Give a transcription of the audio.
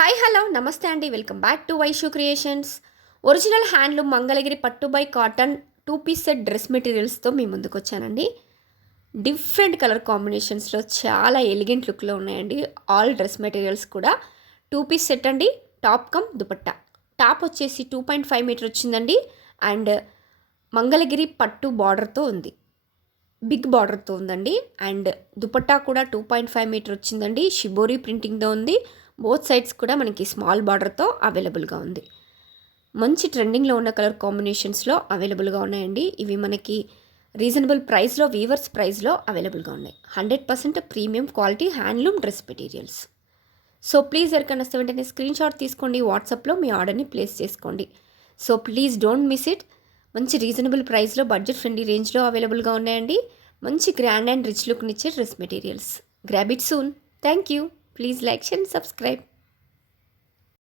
Hi hello నమస్తే అండి, welcome back to Vaishu creations. Original handloom Mangalagiri పట్టు by cotton 2 piece set dress మెటీరియల్స్తో మీ ముందుకు వచ్చానండి. డిఫరెంట్ కలర్ కాంబినేషన్స్లో చాలా ఎలిగెంట్ లుక్లో ఉన్నాయండి. ఆల్ డ్రెస్ మెటీరియల్స్ కూడా 2 పీస్ సెట్ అండి. Top come dupatta. టాప్ వచ్చేసి 2.5 మీటర్ వచ్చిందండి. అండ్ మంగళగిరి పట్టు బార్డర్తో ఉంది, బిగ్ బార్డర్తో ఉందండి. అండ్ దుపట్టా కూడా 2.5 మీటర్ వచ్చిందండి. షిబోరి ప్రింటింగ్తో ఉంది. బోత్ సైడ్స్ కూడా మనకి స్మాల్ బార్డర్తో అవైలబుల్గా ఉంది. మంచి ట్రెండింగ్లో ఉన్న కలర్ కాంబినేషన్స్లో అవైలబుల్గా ఉన్నాయండి. ఇవి మనకి రీజనబుల్ ప్రైస్లో, వీవర్స్ ప్రైస్లో అవైలబుల్గా ఉన్నాయి. 100% premium quality handloom dress materials. So please ఎవరికైనా వస్తే వెంటనే స్క్రీన్ షాట్ తీసుకోండి, వాట్సాప్లో మీ ఆర్డర్ని ప్లేస్ చేసుకోండి. So please don't miss it. మంచి రీజనబుల్ ప్రైస్లో, బడ్జెట్ ఫ్రెండ్లీ రేంజ్లో అవైలబుల్గా ఉన్నాయండి. మంచి గ్రాండ్ అండ్ రిచ్ లుక్నిచ్చే dress materials. Grab it soon. Thank you. Please like, share and subscribe.